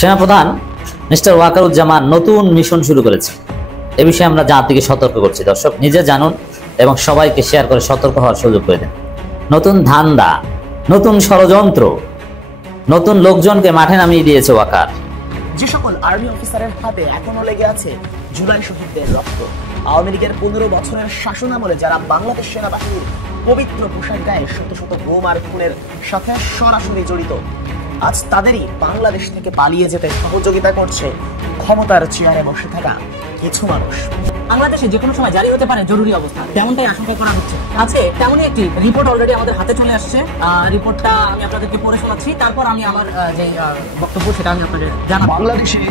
সেনাপ্রধান মিস্টার ওয়াকারুজ্জামান নতুন মিশন শুরু করেছে। এ বিষয়ে আমরা জাতিকে সতর্ক করছি। দর্শক নিজে জানুন এবং সবাইকে শেয়ার করে সতর্ক হওয়ার সুযোগ করে দেন। নতুন ধান্দা, নতুন ষড়যন্ত্র, নতুন লোকজনকে মাঠে নামিয়ে দিয়েছে ওয়াকার। যে সকল আর্মি অফিসারের হাতে এখনো লেগে আছে জুলাই শহীদদের রক্ত, আওয়ামী লীগের 15 বছরের শাসনামলে যারা বাংলাদেশ সেনাবাহিনীর পবিত্র পোশাক গায়ে শত শত বোম আর খুনের সাথে সরাসরি জড়িত, আজ তাদেরই বাংলাদেশ থেকে পালিয়ে যেতে সহযোগিতা করছে ক্ষমতার চেয়ারে বসে থাকা কিছু মানুষ। বাংলাদেশে যে কোনো সময় জারি হতে পারে জরুরি অবস্থা, তেমনটাই আশঙ্কা করা হচ্ছে। আছে তেমনই একটি রিপোর্ট অলরেডি আমাদের হাতে চলে আসছে। রিপোর্টটা আমি আপনাদেরকে পড়ে শোনাচ্ছি, তারপর আমি আমার যে বক্তব্য সেটা আমি আপনাদের জানাবো। বাংলাদেশে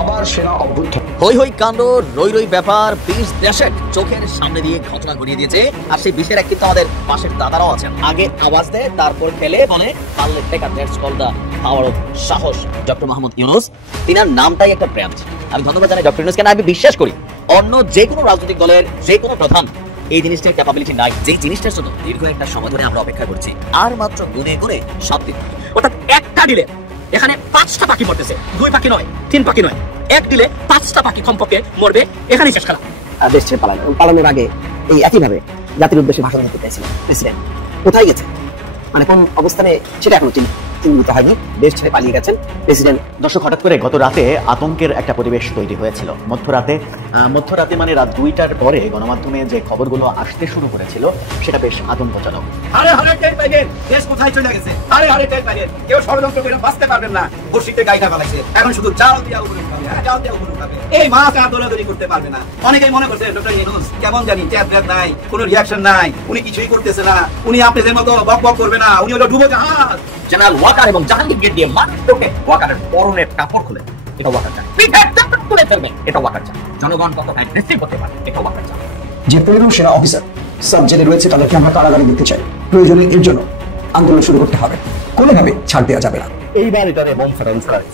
আবার সেনা অভ্যুত্থান, হই হই কাণ্ড, রই রই ব্যাপার, 20 দেশের চোখের সামনে দিয়ে ঘটনা ঘটিয়ে দিয়েছে। আর সেই বিশের এক কিন্তু আমাদের পাশের দাদারাও আছেন। আগে আওয়াজ দেয়, তারপর ফেলে বলে পারলে টেকা। That's call the power of সাহস। ডক্টর মোহাম্মদ ইউনূস, তিনার নামটাই একটা ব্র্যান্ড। আমি ধন্যবাদ জানাই ডক্টর ইউনূসকে। আমি বিশ্বাস করি অন্য যে কোনো রাজনৈতিক দলের যে কোনো প্রধান এই জিনিসটার ক্যাপাবিলিটি নাই, যেই জিনিসটার জন্য দীর্ঘ একটা সময় ধরে আমরা অপেক্ষা করছি। আর মাত্র গুনে করে 7 দিন, অর্থাৎ একটা দিলে এখানে 5টা পাখি মরতেছে। 2 পাখি নয়, 3 পাখি নয়, এক দিলে 5টা পাখি কমপক্ষে মরবে। এখানেই শেষ খেলা। দেশ ছেড়ে পালানোর আগে এই একইভাবে জাতির উদ্দেশ্যে ভাষণ দিতে চাইছিলেন প্রেসিডেন্ট। কোথায় গেছে, মানে কোন অবস্থানে সেটা এখনো চিহ্নিত হয়নি। দেশ ছেড়ে পালিয়ে গেছেন প্রেসিডেন্ট। দর্শক, হঠাৎ করে গত রাতে আতঙ্কের একটা পরিবেশ তৈরি হয়েছিল। মধ্যরাতে মানে রাত 2টার পরে গণমাধ্যমে যে খবরগুলো আসতে শুরু করেছিল সেটা বেশ আতঙ্কজনক। দেশ কোথায় চলে গেছে, কেউ ষড়যন্ত্র করে বাঁচতে পারবেন না। বর্ষিতে গাইটা বানাইছে, এখন শুধু চাল দিয়া উপলুক খাবে, চাল দিয়া উপলুক খাবে। এই মাছ আর দৌড়াদৌড়ি করতে পারবে না। অনেকেই মনে করছে ডক্টর ইউনূস কেমন জানি ট্যাবলেট নাই, কোনো রিঅ্যাকশন নাই, উনি কিছুই করতেছে না, উনি আপনাদের মতো বক বক করবে না, উনি হলো ডুবো জাহাজ। জেনারেল ওয়াকার এবং জাহাঙ্গীর গেট দিয়ে মানুষকে ওয়াকারের পরনের কাপড় খুলে এটা ওয়াকার চায়, পিঠের চাপড় খুলে ফেলবে এটা ওয়াকার চায়, জনগণ কত অ্যাগ্রেসিভ হতে পারে এটা ওয়াকার চায়। যে 13 সেনা অফিসার সাব জেলে রয়েছে তাদেরকে আমরা কারাগারে দিতে চাই। প্রয়োজনে এর জন্য আন্দোলন শুরু করতে হবে, কোনোভাবে ছাড় দেওয়া যাবে না। এইবার এটারে বোম ফাটা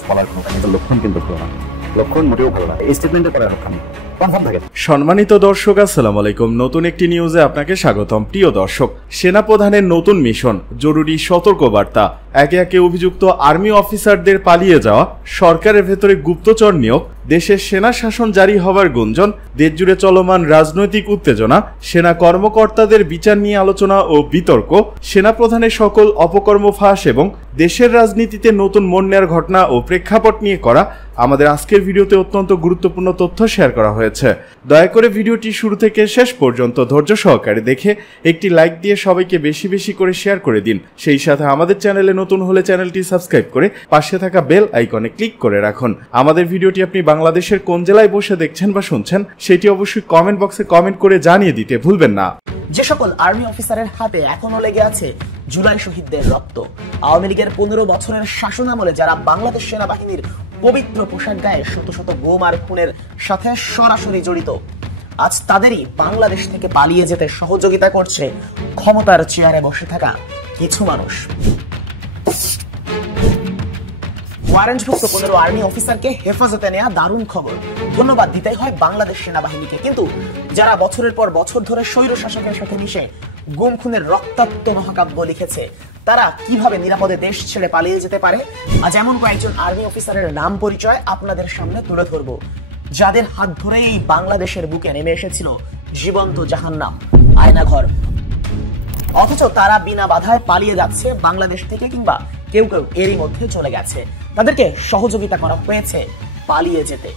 বলার কোনো লক্ষণ কিন্তু ভালো না, লক্ষণ মোটেও ভালো না। এই স্টেটমেন্টে করার লক্ষণ সম্মানিত দর্শক, আসসালামু আলাইকুম। নতুন একটি নিউজে আপনাকে স্বাগতম। প্রিয় দর্শক, সেনাপ্রধানের নতুন মিশন, জরুরি সতর্কবার্তা, একে একে অভিযুক্ত আর্মি অফিসারদের পালিয়ে যাওয়া, সরকারের ভেতরে গুপ্তচর নিয়োগ, দেশের সেনা শাসন জারি হওয়ার গুঞ্জন, দেশজুড়ে চলমান রাজনৈতিক উত্তেজনা, সেনা কর্মকর্তাদের বিচার নিয়ে আলোচনা ও বিতর্ক, সেনাপ্রধানের সকল অপকর্ম ফাঁস এবং দেশের রাজনীতিতে নতুন মোড় নেওয়ার ঘটনা ও প্রেক্ষাপট নিয়ে করা আমাদের আজকের ভিডিওতে অত্যন্ত গুরুত্বপূর্ণ তথ্য শেয়ার করা হয়েছে। দয়া করে ভিডিওটি শুরু থেকে শেষ পর্যন্ত ধৈর্য সহকারে দেখে একটি লাইক দিয়ে সবাইকে বেশি বেশি করে শেয়ার করে দিন। সেই সাথে আমাদের চ্যানেলে নতুন হলে চ্যানেলটি সাবস্ক্রাইব করে পাশে থাকা বেল আইকনে ক্লিক করে রাখুন। আমাদের ভিডিওটি আপনি বাংলাদেশের কোন জেলায় বসে দেখছেন বা শুনছেন সেটি অবশ্যই কমেন্ট বক্সে কমেন্ট করে জানিয়ে দিতে ভুলবেন না। যে সকল আর্মি অফিসারের হাতে এখনো লেগে আছে জুলাই শহীদদের রক্ত, আওয়ামী লীগের 15 বছরের শাসনামলে যারা বাংলাদেশ সেনাবাহিনীর পবিত্র পোশাক গায়ে শত শত বোম আর খুনের সাথে সরাসরি জড়িত, আজ তাদেরই বাংলাদেশ থেকে পালিয়ে যেতে সহযোগিতা করছে ক্ষমতার চেয়ারে বসে থাকা কিছু মানুষ। ওয়ারেন্টভুক্ত 15 আর্মি অফিসারকে হেফাজতে নেওয়া দারুণ খবর। ধন্যবাদ দিতেই হয় বাংলাদেশ সেনাবাহিনীকে। কিন্তু যারা বছরের পর বছর ধরে স্বৈর শাসকের সাথে মিশে গুম খুনের রক্তাক্ত মহাকাব্য লিখেছে, তারা কিভাবে নিরাপদে দেশ ছেড়ে পালিয়ে যেতে পারে, আজ এমন কয়েকজন আর্মি অফিসারের নাম পরিচয় আপনাদের সামনে তুলে ধরবো, যাদের হাত ধরেই এই বাংলাদেশের বুকে নেমে এসেছিল জীবন্ত জাহান্নাম, আয়নাঘর। অথচ তারা বিনা বাধায় পালিয়ে যাচ্ছে বাংলাদেশ থেকে, কিংবা কেউ কেউ এরই মধ্যে চলে গেছে। তাদেরকে সহযোগিতা করা হয়েছে পালিয়ে যেতে।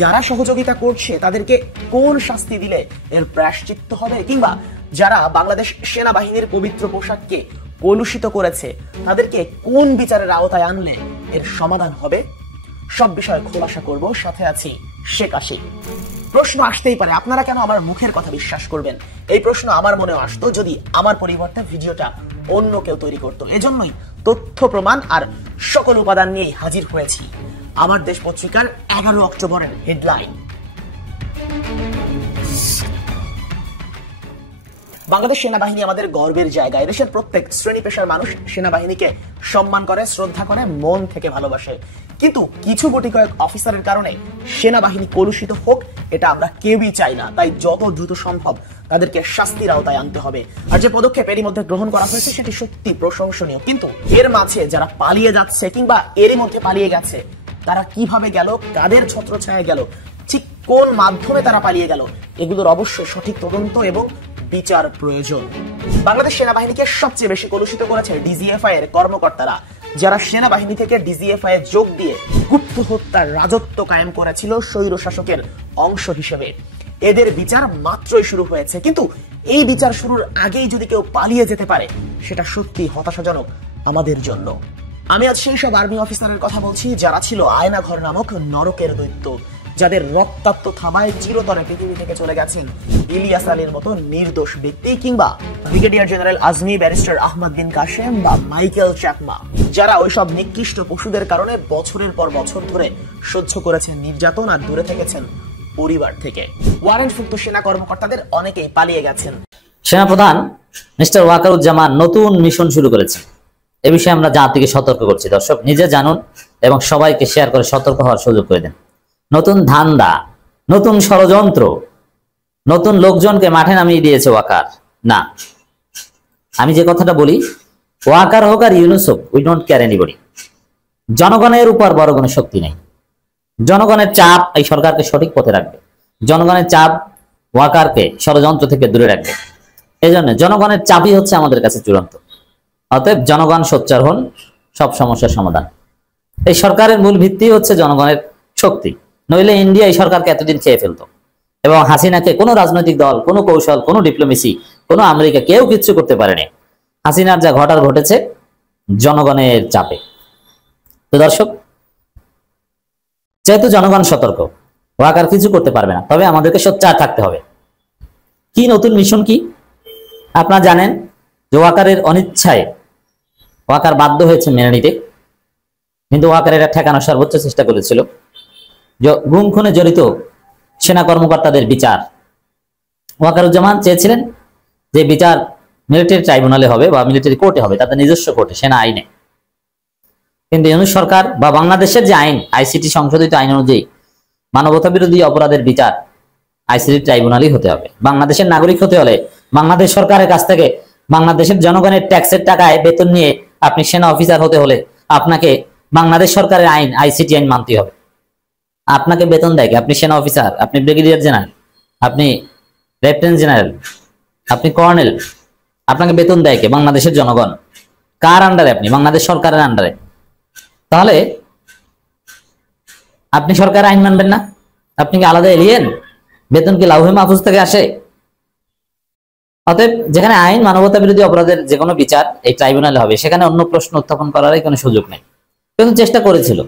যারা সহযোগিতা করছে তাদেরকে কোন শাস্তি দিলে এর প্রায়শ্চিত্ত হবে, কিংবা যারা বাংলাদেশ সেনাবাহিনীর পবিত্র পোশাককে কলুষিত করেছে তাদেরকে কোন বিচারের আওতায় আনলে এর সমাধান হবে, সব বিষয়ে খোলাসা করব। সাথে আছি শেখ আশিক। প্রশ্ন আসতেই পারে, আপনারা কেন আমার মুখের কথা বিশ্বাস করবেন? এই প্রশ্ন আমার মনেও আসতো যদি আমার পরিবর্তে ভিডিওটা অন্য কেউ তৈরি করতো। এজন্যই তথ্য প্রমাণ আর সকল উপাদান নিয়েই হাজির হয়েছি আমার দেশ পত্রিকার 11 অক্টোবরের হেডলাইন। বাংলাদেশ সেনাবাহিনী আমাদের গর্বের জায়গা। এদেশের প্রত্যেক শ্রেণী পেশার মানুষ সেনাবাহিনীকে সম্মান করে, শ্রদ্ধা করে, মন থেকে ভালোবাসে। কিন্তু কিছু গুটি কয়েক অফিসারের কারণে সেনাবাহিনী কলুষিত হোক, এটা আমরা কেউই চাই না। তাই যত দ্রুত সম্ভব তাদেরকে শাস্তির আওতায় আনতে হবে। আর যে পদক্ষেপ এরই মধ্যে গ্রহণ করা হয়েছে সেটি সত্যি প্রশংসনীয়। কিন্তু এর মাঝে যারা পালিয়ে যাচ্ছে কিংবা এরই মধ্যে পালিয়ে গেছে তারা কিভাবে গেল, কাদের ছত্রছায়ায় গেল, ঠিক কোন মাধ্যমে তারা পালিয়ে গেল, এগুলোর অবশ্যই সঠিক তদন্ত এবং বিচার প্রয়োজন। বাংলাদেশ সেনাবাহিনীকে সবচেয়ে বেশি কলুষিত করেছে ডিজিএফআই এর কর্মকর্তারা, যারা সেনাবাহিনী থেকে ডিজিএফআই এ যোগ দিয়ে গুপ্ত হত্যার রাজত্ব কায়েম করেছিল স্বৈর শাসকের অংশ হিসেবে। এদের বিচার মাত্রই শুরু হয়েছে, কিন্তু এই বিচার শুরুর আগেই যদি কেউ পালিয়ে যেতে পারে, সেটা সত্যি হতাশাজনক আমাদের জন্য। আমি আজ সেই সব আর্মি অফিসারের কথা বলছি যারা ছিল আয়নাঘর নামক নরকের দৈত্য, যাদের রক্তাক্ত থাবায় চিরতরে পৃথিবী থেকে চলে গেছেন ইলিয়াস আলীর মতো নির্দোষ ব্যক্তি, কিংবা brigadier general Azmi, barrister Ahmad Bin Kashem বা মাইকেল চাকমা, যারা ওইসব নিকৃষ্ট পশুদের কারণে বছরের পর বছর ধরে সহ্য করেছেন নির্যাতন আর দূরে থেকেছেন পরিবার থেকে। ওয়ারেন্টভুক্ত সেনা কর্মকর্তাদের অনেকেই পালিয়ে গেছেন। সেনাপ্রধান মিস্টার ওয়াকারুজ্জামান নতুন মিশন শুরু করেছেন। এ বিষয়ে আমরা জাতিকে সতর্ক করছি। দর্শক নিজে জানুন এবং সবাইকে শেয়ার করে সতর্ক হওয়ার সুযোগ করে দেন। নতুন ধান্দা, নতুন ষড়যন্ত্র, নতুন লোকজনকে মাঠে নামিয়ে দিয়েছে ওয়াকার। না, আমি যে কথাটা বলি, ওয়াকার হোক আর ইউনূস হোক, উই ডোন্ট কেয়ার এনিবডি। জনগণের উপর বড় কোনো শক্তি নেই। জনগণের চাপ এই সরকারকে সঠিক পথে রাখবে, জনগণের চাপ ওয়াকারকে ষড়যন্ত্র থেকে দূরে রাখবে। এই জন্য জনগণের চাপই হচ্ছে আমাদের কাছে চূড়ান্ত। অতএব জনগণ সোচ্চার হন, সব সমস্যার সমাধান। এই সরকারের মূল ভিত্তি হচ্ছে জনগণের শক্তি, নইলে ইন্ডিয়া এই সরকারকে এতদিন খেয়ে ফেলতো। এবং হাসিনাকে কোনো রাজনৈতিক দল, কোনো কৌশল, কোনো ডিপ্লোমেসি, কোনো আমেরিকা কেউ কিচ্ছু করতে পারেনি। হাসিনার যা ঘটার ঘটেছে জনগণের চাপে। তো দর্শক, যেহেতু জনগণ সতর্ক, ওয়াকার কিছু করতে পারবে না, তবে আমাদেরকে সোচ্চার থাকতে হবে। কি নতুন মিশন কি? আপনারা জানেন যে ওয়াকারের অনিচ্ছায় ওয়াকার বাধ্য হয়েছে মেনে নিতে, কিন্তু ওয়াকার এটা ঠেকানোর সর্বোচ্চ চেষ্টা করেছিল। গুম খুনে জড়িত সেনা কর্মকর্তাদের বিচার ওয়াকারুজ্জামান চেয়েছিলেন যে বিচার মিলিটারি ট্রাইব্যুনালে হবে বা মিলিটারি কোর্টে হবে, তাদের নিজস্ব কোর্টে, সেনা আইনে। কিন্তু ইউনূস সরকার বা বাংলাদেশের যে আইন, আইসিটি সংশোধিত আইন অনুযায়ী মানবতা বিরোধী অপরাধের বিচার আইসিটি ট্রাইব্যুনালই হতে হবে। বাংলাদেশের নাগরিক হতে হলে, বাংলাদেশ সরকারের কাছ থেকে বাংলাদেশের জনগণের ট্যাক্সের টাকায় বেতন নিয়ে আপনি সেনা অফিসার হতে হলে আপনাকে বাংলাদেশ সরকারের আইন, আইসিটি আইন মানতে হবে। আপনাকে বেতন দেয় কি? আপনি সেনা অফিসার, আপনি ব্রিগেডিয়ার জেনারেল, আপনি লেফটেন্যান্ট জেনারেল, আপনি কর্নেল, আপনাকে বেতন দেয় কে? বাংলাদেশের জনগণ। কার আন্ডারে? আপনি বাংলাদেশ সরকারের আন্ডারে। তাহলে আপনি সরকার আইন মানবেন না? আপনি কি আলাদা এলিয়েন? বেতন কি লাউহে মাহফুজ থেকে আসে? অতএব যেখানে আইন, মানবতা বিরোধী অপরাধের যে কোনো বিচার এই ট্রাইব্যুনালে হবে, সেখানে অন্য প্রশ্ন উত্থাপন করারই কোনো সুযোগ নেই। কিন্তু চেষ্টা করেছিল,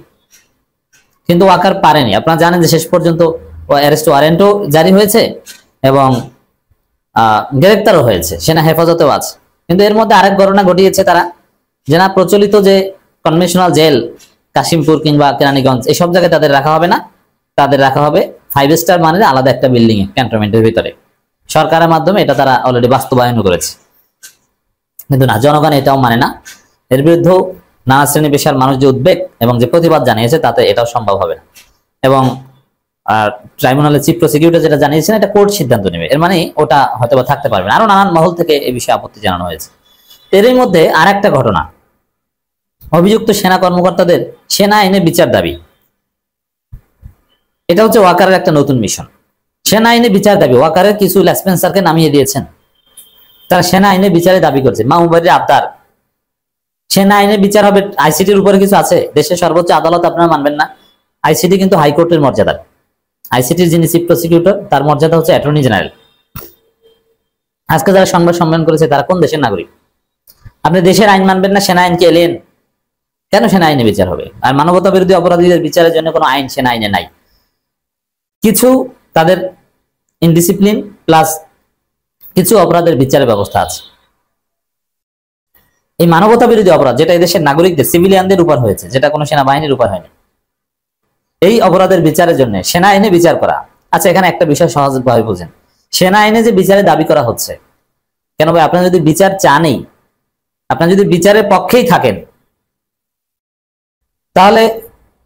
কিন্তু ওয়াকার পারেনি। আপনারা জানেন যে শেষ পর্যন্ত অ্যারেস্ট ওয়ারেন্টও জারি হয়েছে এবং গ্রেপ্তারও হয়েছে, সেনা হেফাজতেও আছে। কিন্তু এর মধ্যে আরেক ঘটনা ঘটিয়েছে তারা, যে না, প্রচলিত যে কনভেনশনাল জেল কাশিমপুর কিংবা কেরানীগঞ্জ এইসব জায়গায় তাদের রাখা হবে না, তাদের রাখা হবে 5 স্টার মানের আলাদা একটা বিল্ডিং এ, ক্যান্টনমেন্টের ভিতরে। সরকারের মাধ্যমে এটা তারা অলরেডি বাস্তবায়ন করেছে। কিন্তু না, জনগণ এটাও মানে না। এর বিরুদ্ধেও নানা শ্রেণী পেশার মানুষ যে উদ্বেগ এবং যে প্রতিবাদ জানিয়েছে, তাতে এটাও সম্ভব হবে না। এবং ট্রাইব্যুনালের চিফ প্রসিকিউটর যেটা জানিয়েছেন, এটা কোর্ট সিদ্ধান্ত নেবে, এর মানে ওটা হয়তো বা থাকতে পারবে না। আরো নানান মহল থেকে এই বিষয়ে আপত্তি জানানো হয়েছে। এরই মধ্যে আর একটা ঘটনা, অভিযুক্ত সেনা কর্মকর্তাদের সেনা আইনে বিচার দাবি। এটা হচ্ছে ওয়াকারের একটা নতুন মিশন। সেনা আইনে বিচার দাবি। ওয়াকারের কিছু লেসপেন্সারকে নামিয়ে দিয়েছেন, তারা সেনা আইনে বিচারে দাবি করছে। মাহমুবাইরের আবদার, সেনা আইনে বিচার হবে। আইসিটির উপরে কিছু আছে, দেশের সর্বোচ্চ আদালত আপনারা মানবেন না। আইসিটি কিন্তু হাইকোর্টের মর্যাদার। আইসিটির যিনি চিফ প্রসিকিউটর, তার মর্যাদা হচ্ছে অ্যাটর্নি জেনারেল। আজকে যারা সংবাদ সম্মেলন করেছে তারা কোন দেশের নাগরিক? আপনি দেশের আইন মানবেন না, সেনা আইনকে এলেন কেন? সেনা আইনে বিচার হবে। আর মানবতা বিরোধী অপরাধীদের বিচারের জন্য কোনো আইন সেনা আইনে নাই। কিছু তাদের ইনডিসিপ্লিন প্লাস কিছু অপরাধের বিচারের ব্যবস্থা আছে। এই মানবতা বিরোধী অপরাধ যেটা এদেশের নাগরিকদের, সিভিলিয়ানদের উপর হয়েছে, যেটা কোনো সেনাবাহিনীর উপর হয়নি, এই অপরাধের বিচারের জন্য সেনা আইনে বিচার করা। আচ্ছা, এখানে একটা বিষয় সহজভাবে বুঝেন। সেনা আইনে যে বিচারে দাবি করা হচ্ছে, কেন ভাই? আপনারা যদি বিচার চানই, আপনারা যদি বিচারের পক্ষেই থাকেন, তাহলে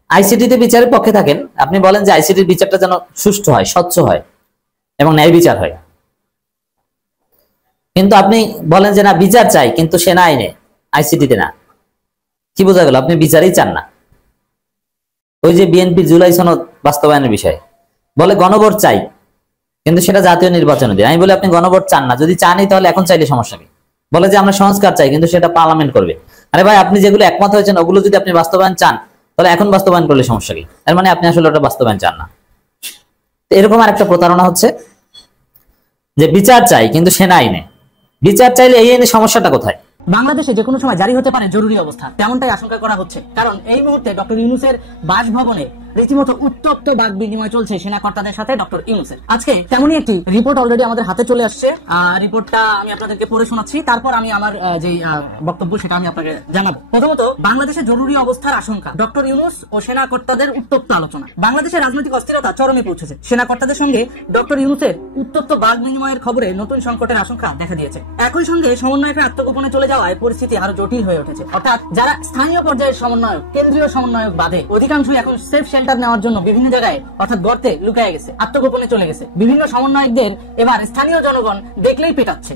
আইসিটিতে বিচারের পক্ষে থাকেন। আপনি বলেন যে আইসিটির বিচারটা যেন সুষ্ঠু হয়, স্বচ্ছ হয় এবং ন্যায় বিচার হয়। কিন্তু আপনি বলেন যে না, বিচার চাই কিন্তু সেনা আইনে, আইসিটিতে না। কি বোঝা গেল? আপনি বিচারই চান না। ওই যে বিএনপি জুলাই সনদ বাস্তবায়নের বিষয় বলে গণভোট চাই, কিন্তু সেটা জাতীয় নির্বাচনে দিয়ে। আমি বলি আপনি গণভোট চান না, যদি চানই তাহলে এখন চাইলে সমস্যা নেই। বলে যে আমরা সংস্কার চাই, কিন্তু সেটা পার্লামেন্ট করবে। আরে ভাই, আপনি যেগুলো একমত হয়েছেন ওগুলো যদি আপনি বাস্তবায়ন চান তাহলে এখন বাস্তবায়ন করলে সমস্যা কি? এর মানে আপনি আসলে ওটা বাস্তবায়ন চান না। এরকম আর একটা প্রতারণা হচ্ছে যে বিচার চাই কিন্তু সেনা আইনে। বিচার চাইলে এই আইনে সমস্যাটা কোথায়? বাংলাদেশে যে কোনো সময় জারি হতে পারে জরুরি অবস্থা, তেমনটাই আশঙ্কা করা হচ্ছে। কারণ এই মুহূর্তে ডক্টর ইউনূসের বাসভবনে রীতিমতো উত্তপ্ত বাক বিনিময় চলছে সেনা কর্তাদের সাথে ডক্টর ইউনূসের। আজকে তেমনই একটি রিপোর্ট অলরেডি আমাদের হাতে চলে আসছে। রিপোর্টটা আমি আপনাদেরকে পড়ে শোনাচ্ছি, তারপর আমি আমার যে বক্তব্য সেটা আমি আপনাকে জানাবো। প্রথমত, বাংলাদেশে জরুরি অবস্থার আশঙ্কা, ডক্টর ইউনূস ও সেনা কর্তাদের উত্তপ্ত আলোচনা। বাংলাদেশের রাজনৈতিক অস্থিরতা চরমে পৌঁছেছে। সেনা কর্তাদের সঙ্গে ডক্টর ইউনূসের উত্তপ্ত বাক বিনিময়ের খবরে নতুন সংকটের আশঙ্কা দেখা দিয়েছে। একই সঙ্গে সমন্বয়করা আত্মগোপনে চলে যাওয়ায় পরিস্থিতি আরো জটিল হয়ে উঠেছে। অর্থাৎ যারা স্থানীয় পর্যায়ের সমন্বয়ক, কেন্দ্রীয় সমন্বয়ক বাদে অধিকাংশই এখন সেফ শেল্টার নেওয়ার জন্য বিভিন্ন জায়গায় অর্থাৎ গর্তে লুকিয়ে গেছে, আত্মগোপনে চলে গেছে। বিভিন্ন সমন্বয়কদের এবার স্থানীয় জনগণ দেখলেই পেটাচ্ছে।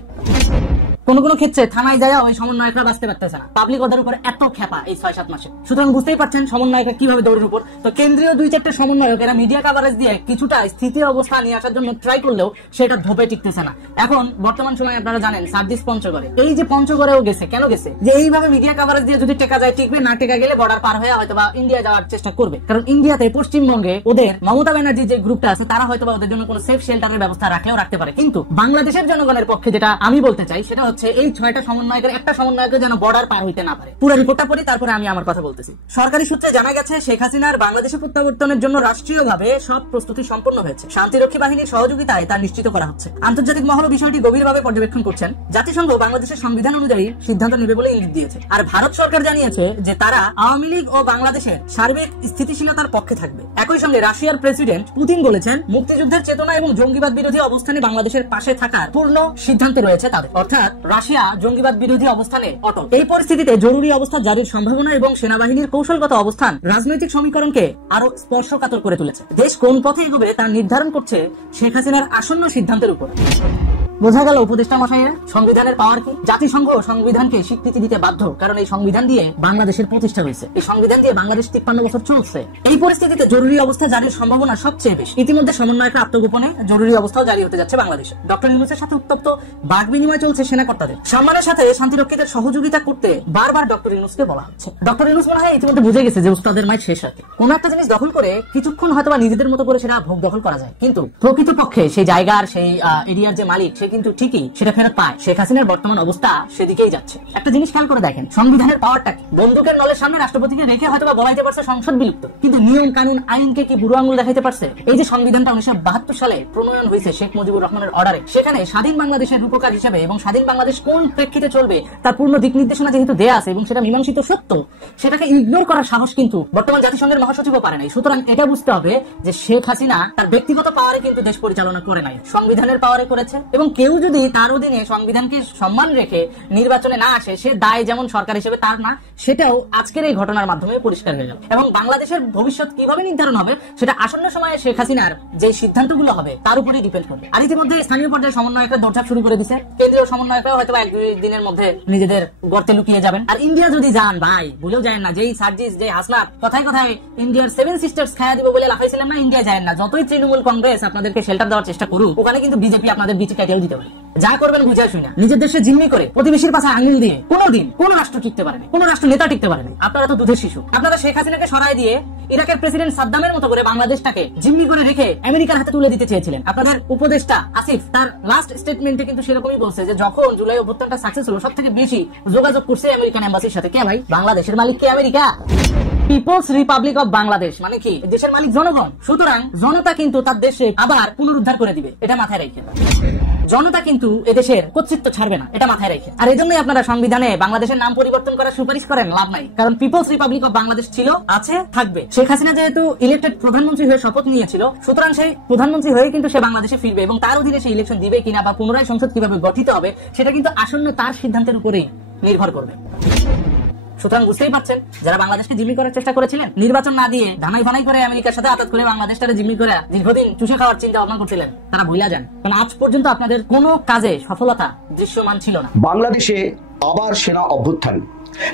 কোন কোন ক্ষেত্রে থানায় যায় ওই সমন্বয়করা বাঁচতে পারতেছে না। পাবলিক ওদের উপর এত খেপা এই 6-7 মাসে। সুতরাং বুঝতেই পারছেন সমন্বয়করা কিভাবে দৌড়ের উপর। তো কেন্দ্রীয় 2-4টে সমন্বয়ক এরা মিডিয়া কভারেজ দিয়ে কিছুটা স্থিতির অবস্থা নিয়ে আসার জন্য ট্রাই করলেও সেটা ধোপে টিকতেছে না। এখন বর্তমান সময়ে আপনারা জানেন সার্জিস পঞ্চগড়ে, এই যে পঞ্চগড়েও গেছে, কেন গেছে? যে এইভাবে মিডিয়া কভারেজ দিয়ে যদি টেকা যায় টিকবে, না টেকা গেলে বর্ডার পার হয়ে হয়তো বা ইন্ডিয়া যাওয়ার চেষ্টা করবে। কারণ ইন্ডিয়াতে পশ্চিমবঙ্গে ওদের মমতা ব্যানার্জি যে গ্রুপটা আছে তারা হয়তো বা ওদের জন্য কোনো সেফ শেল্টারের ব্যবস্থা রাখলেও রাখতে পারে। কিন্তু বাংলাদেশের জনগণের পক্ষে যেটা আমি বলতে চাই সেটা হচ্ছে এই 6টা সমন্বয়কের একটা সমন্বয়কে যেন বর্ডার পার হইতে না পারে। পুরো রিপোর্টটা পড়ি, তারপরে আমি আমার কথা বলতেছি। সরকারি সূত্রে জানা গেছে শেখ হাসিনার বাংলাদেশে প্রত্যাবর্তনের জন্য রাষ্ট্রীয়ভাবে সব প্রস্তুতি সম্পন্ন হয়েছে। শান্তিরক্ষী বাহিনীর সহযোগিতায় তা নিশ্চিত করা হচ্ছে। আন্তর্জাতিক মহল বিষয়টি গভীরভাবে পর্যবেক্ষণ করছেন। জাতিসংঘ বাংলাদেশের সংবিধান অনুযায়ী সিদ্ধান্ত নেবে বলে ইঙ্গিত দিয়েছে। আর ভারত সরকার জানিয়েছে যে তারা আওয়ামী লীগ ও বাংলাদেশের সার্বিক স্থিতিশীলতার পক্ষে থাকবে। একই সঙ্গে রাশিয়ার প্রেসিডেন্ট পুতিন বলেছেন মুক্তিযুদ্ধের চেতনা এবং জঙ্গিবাদ বিরোধী অবস্থানে বাংলাদেশের পাশে থাকার পূর্ণ সিদ্ধান্তে রয়েছে তাদের। অর্থাৎ রাশিয়া জঙ্গিবাদ বিরোধী অবস্থানে অটল। এই পরিস্থিতিতে জরুরি অবস্থা জারির সম্ভাবনা এবং সেনাবাহিনীর কৌশলগত অবস্থান রাজনৈতিক সমীকরণকে আরো স্পর্শকাতর করে তুলেছে। দেশ কোন পথে এগোবে তা নির্ধারণ করছে শেখ হাসিনার আসন্ন সিদ্ধান্তের উপর। বোঝা গেল উপদেষ্টা মশাইয়ের সংবিধানের পাওয়ার কি। জাতিসংঘ সংবিধানকে স্বীকৃতি দিতে বাধ্য, কারণ এই সংবিধান দিয়ে বাংলাদেশের প্রতিষ্ঠা হয়েছে। এই সংবিধান দিয়ে বাংলাদেশ 53 বছর চলছে। এই পরিস্থিতিতে জরুরি অবস্থা জারির সম্ভাবনা সবচেয়ে বেশি। ইতিমধ্যে সমন্বয়করা আত্মগোপনে জরুরি অবস্থাও জারি হতে যাচ্ছে বাংলাদেশে। ডক্টর ইউনূসের সাথে উত্তপ্ত বাক বিনিময় চলছে সেনা কর্তাদের। সম্মানের সাথে শান্তিরক্ষীদের সহযোগিতা করতে বারবার ডক্টর ইউনূসকে বলা হচ্ছে। ডক্টর ইউনূস মনে হয় ইতিমধ্যে বুঝে গেছে যে উস্তাদের মাইট শেষ রাতে। কোন একটা জিনিস দখল করে কিছুক্ষণ হয়তো বা নিজেদের মতো করে সেটা ভোগ দখল করা যায়, কিন্তু প্রকৃতপক্ষে সেই জায়গার সেই এরিয়ার যে মালিক সে কিন্তু ঠিকই সেটা ফেরত পায়। শেখ হাসিনার বর্তমান অবস্থা সেদিকেই যাচ্ছে। একটা জিনিস খেয়াল করে দেখেন, সংবিধানের পাওয়ারটা কি? বন্দুকের নলের সামনে রাষ্ট্রপতিকে রেখে হয়তো বা বলাইতে পারছে সংসদ বিলুপ্ত, কিন্তু নিয়ম কানুন আইনকে কি বুড়ো আঙুল দেখাইতে পারছে? এই যে সংবিধানটা 1972 সালে প্রণয়ন হয়েছে শেখ মুজিবুর রহমানের অর্ডারে, সেখানে স্বাধীন বাংলাদেশের রূপকার হিসেবে এবং স্বাধীন বাংলাদেশ কোন প্রেক্ষিতে চলবে তার পূর্ণ দিক নির্দেশনা যেহেতু দেয়া আছে এবং সেটা মীমাংসিত সত্য, সেটাকে ইগনোর করার সাহস কিন্তু বর্তমান জাতিসংঘের মহাসচিবও পারে নাই। সুতরাং এটা বুঝতে হবে যে শেখ হাসিনা তার ব্যক্তিগত পাওয়ারে কিন্তু দেশ পরিচালনা করে নাই, সংবিধানের পাওয়ারে করেছে। এবং কেউ যদি তার অধীনে সংবিধানকে সম্মান রেখে নির্বাচনে না আসে, সে দায় যেমন সরকার হিসেবে তার না, সেটাও আজকের এই ঘটনার মাধ্যমে পরিষ্কার হয়ে গেল। এবং বাংলাদেশের ভবিষ্যৎ কিভাবে নির্ধারণ হবে সেটা আসন্ন সময়ে শেখ হাসিনার যে সিদ্ধান্তগুলো হবে তার উপরেই ডিপেন্ড করবে। আর ইতিমধ্যে স্থানীয় পর্যায়ে সমন্বয়করা দৌড়ঝাঁপ শুরু করে দিচ্ছে। কেন্দ্রীয় সমন্বয়করা হয়তো 1-2 দিনের মধ্যে নিজেদের গর্তে লুকিয়ে যাবেন। আর ইন্ডিয়া যদি যান, ভাই ভুলেও যায় না, যেই সার্জিস যে হাসনাত কথায় কথায় ইন্ডিয়ার 7 সিস্টার্স খায়া দিব বলে লাফাইছিলেন না, ইন্ডিয়া যায় না। যতই তৃণমূল কংগ্রেস আপনাদেরকে শেল্টার দেওয়ার চেষ্টা করুক, ওখানে কিন্তু বিজেপি আপনাদের বিচি কাটিয়েও দিতে পারে। যা করবেন বুঝে শুই না। নিজের দেশে জিম্মি করে প্রতিবেশীর পাশে আঙুল দিয়ে কোনোদিন কোন রাষ্ট্র টিকতে পারেনি, কোন রাষ্ট্র নেতা টিকতে পারেনি। আপনারা তো দুধের শিশু। আপনারা শেখ হাসিনাকে সরাই দিয়ে ইরাকের প্রেসিডেন্ট সাদ্দামের মতো করে বাংলাদেশটাকে জিম্মি করে রেখে আমেরিকার হাতে তুলে দিতে চেয়েছিলেন। আপনাদের উপদেষ্টা আসিফ তার লাস্ট স্টেটমেন্টে কিন্তু সেরকমই বলছে যে যখন জুলাই অভ্যুত্থানটা সাকসেস হলো সব থেকে বেশি যোগাযোগ করছে আমেরিকান এম্বাসির সাথে। কে ভাই? বাংলাদেশের মালিক কে? America. People's Republic of Bangladesh মানে কি? দেশের মালিক জনগণ। সুতরাং জনতা কিন্তু তার দেশে আবার পুনরুদ্ধার করে দিবে, এটা মাথায় রেখে। জনতা কিন্তু এদেশের কর্তৃত্ব ছাড়বে না, এটা মাথায় রেখে। আর এই জন্যই আপনারা সংবিধানে বাংলাদেশের নাম পরিবর্তন করার সুপারিশ করেন, লাভ নাই। কারণ পিপলস রিপাবলিক অফ বাংলাদেশ ছিল, আছে, থাকবে। শেখ হাসিনা যেহেতু ইলেক্টেড প্রধানমন্ত্রী হয়ে শপথ নিয়েছিল, সুতরাং সেই প্রধানমন্ত্রী হয়ে কিন্তু সে বাংলাদেশে ফিরবে এবং তার অধীনে সে ইলেকশন দিবে কিনা বা পুনরায় সংসদ কিভাবে গঠিত হবে সেটা কিন্তু আসন্ন তার সিদ্ধান্তের উপরেই নির্ভর করবে। সুতরাং বুঝতেই পারছেন, যারা বাংলাদেশকে জিম্মি করার চেষ্টা করেছিলেন, নির্বাচন না দিয়ে ধানাই ভানাই করে আমেরিকার সাথে আতাত করে বাংলাদেশটাকে জিম্মি করে দীর্ঘদিন চুষে খাওয়ার চিন্তা ভাবনা করছিলেন, তারা ভুলা যান। কারণ আজ পর্যন্ত আপনাদের কোনো কাজে সফলতা দৃশ্যমান ছিল না। বাংলাদেশে আবার সেনা অভ্যুত্থান।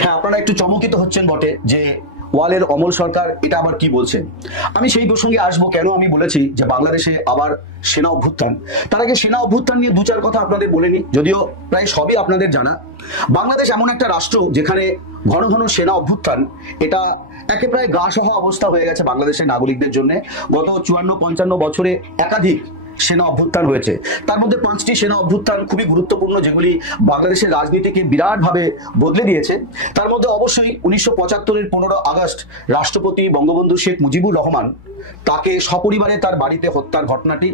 হ্যাঁ, আপনারা একটু চমকিত হচ্ছেন বটে যে ওয়ালের অমল সরকার এটা আবার কি বলছেন। আমি সেই প্রসঙ্গে আসবো, কেন আমি বলেছি যে বাংলাদেশে আবার সেনা অভ্যুত্থান। তার আগে সেনা অভ্যুত্থান নিয়ে দু চার কথা আপনাদের বলে নিই, যদিও প্রায় সবই আপনাদের জানা। বাংলাদেশ এমন একটা রাষ্ট্র যেখানে ঘন ঘন সেনা অভ্যুত্থান এটা একে প্রায় গা সহ অবস্থা হয়ে গেছে বাংলাদেশের নাগরিকদের জন্য। গত 54-55 বছরে একাধিক সেনা অভ্যুত্থান হয়েছে। তার মধ্যে 5টি সেনা অভ্যুত্থান খুবই গুরুত্বপূর্ণ, যেগুলি বাংলাদেশের রাজনীতিকে বিরাটভাবে বদলে দিয়েছে। তার মধ্যে অবশ্যই 1975-এর 15 আগস্ট রাষ্ট্রপতি বঙ্গবন্ধু শেখ মুজিবুর রহমান তাকে সপরিবারে তার বাড়িতে হত্যার ঘটনাটি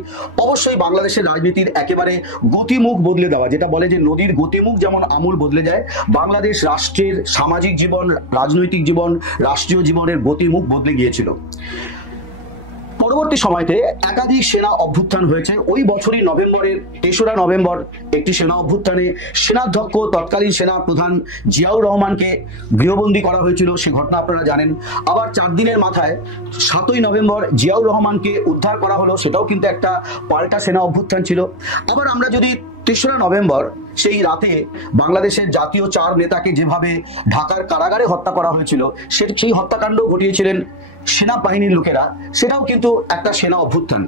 অবশ্যই বাংলাদেশের রাজনীতির একেবারে গতিমুখ বদলে দেওয়া, যেটা বলে যে নদীর গতিমুখ যেমন আমূল বদলে যায়, বাংলাদেশ রাষ্ট্রের সামাজিক জীবন, রাজনৈতিক জীবন, রাষ্ট্রীয় জীবনের গতিমুখ বদলে গিয়েছিল। পরবর্তী সময়তে একাধিক সেনা অভ্যুত্থান হয়েছে। ওই বছরই নভেম্বরের 3রা নভেম্বর একটি সেনা অভ্যুত্থানে সেনাধ্যক্ষ তৎকালীন সেনা প্রধান জিয়াউর রহমানকে গৃহবন্দী করা হয়েছিল, সে ঘটনা আপনারা জানেন। আবার 4 দিনের মাথায় 7ই নভেম্বর জিয়াউর রহমানকে উদ্ধার করা হলো, সেটাও কিন্তু একটা পাল্টা সেনা অভ্যুত্থান ছিল। আবার আমরা যদি 3রা নভেম্বর সেই রাতে বাংলাদেশের জাতীয় 4 নেতাকে যেভাবে ঢাকার কারাগারে হত্যা করা হয়েছিল, সেই হত্যাকাণ্ড ঘটিয়েছিলেন সেনাবাহিনীর লোকেরা, সেটাও কিন্তু একটা সেনা অভ্যুত্থান।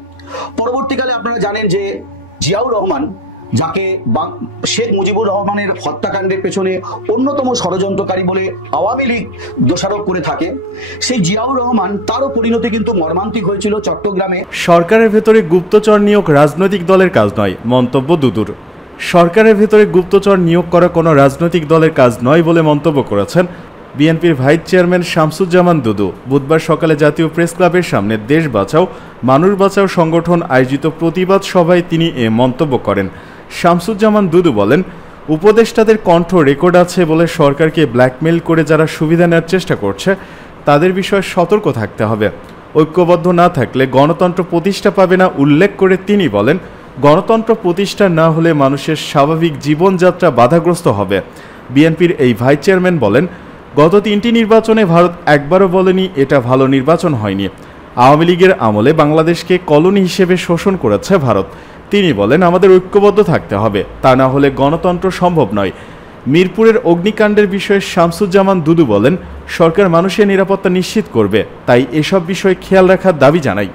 পরবর্তীকালে আপনারা জানেন যে জিয়াউর রহমান, যাকে শেখ মুজিবুর রহমানের হত্যাকাণ্ডের পেছনে অন্যতম ষড়যন্ত্রকারী বলে আওয়ামী লীগ দোষারোপ করে থাকে, সেই জিয়াউর রহমান তারও পরিণতি কিন্তু মর্মান্তিক হয়েছিল চট্টগ্রামে। সরকারের ভেতরে গুপ্তচর নিয়োগ রাজনৈতিক দলের কাজ নয়, মন্তব্য দুদুর। সরকারের ভেতরে গুপ্তচর নিয়োগ করা কোনো রাজনৈতিক দলের কাজ নয় বলে মন্তব্য করেছেন বিএনপির ভাইস চেয়ারম্যান শামসুজ্জামান দুদু। বুধবার সকালে জাতীয় প্রেস ক্লাবের সামনে দেশ বাঁচাও মানুষ বাঁচাও সংগঠন আয়োজিত প্রতিবাদ সভায় তিনি এ মন্তব্য করেন। শামসুজ্জামান দুদু বলেন, উপদেষ্টাদের কণ্ঠ রেকর্ড আছে বলে সরকারকে ব্ল্যাকমেইল করে যারা সুবিধা নেওয়ার চেষ্টা করছে তাদের বিষয়ে সতর্ক থাকতে হবে। ঐক্যবদ্ধ না থাকলে গণতন্ত্র প্রতিষ্ঠা পাবে না উল্লেখ করে তিনি বলেন, গণতন্ত্র প্রতিষ্ঠা না হলে মানুষের স্বাভাবিক জীবনযাত্রা বাধাগ্রস্ত হবে। বিএনপির এই ভাইস চেয়ারম্যান বলেন, গত 3টি নির্বাচনে ভারত একবারও বলেনি এটা ভালো নির্বাচন হয়নি। আওয়ামী লীগের আমলে বাংলাদেশকে কলোনি হিসেবে শোষণ করেছে ভারত। তিনি বলেন, আমাদের ঐক্যবদ্ধ থাকতে হবে, তা না হলে গণতন্ত্র সম্ভব নয়। মিরপুরের অগ্নিকাণ্ডের বিষয়ে শামসুজ্জামান দুদু বলেন, সরকার মানুষের নিরাপত্তা নিশ্চিত করবে, তাই এসব বিষয়ে খেয়াল রাখার দাবি জানাই।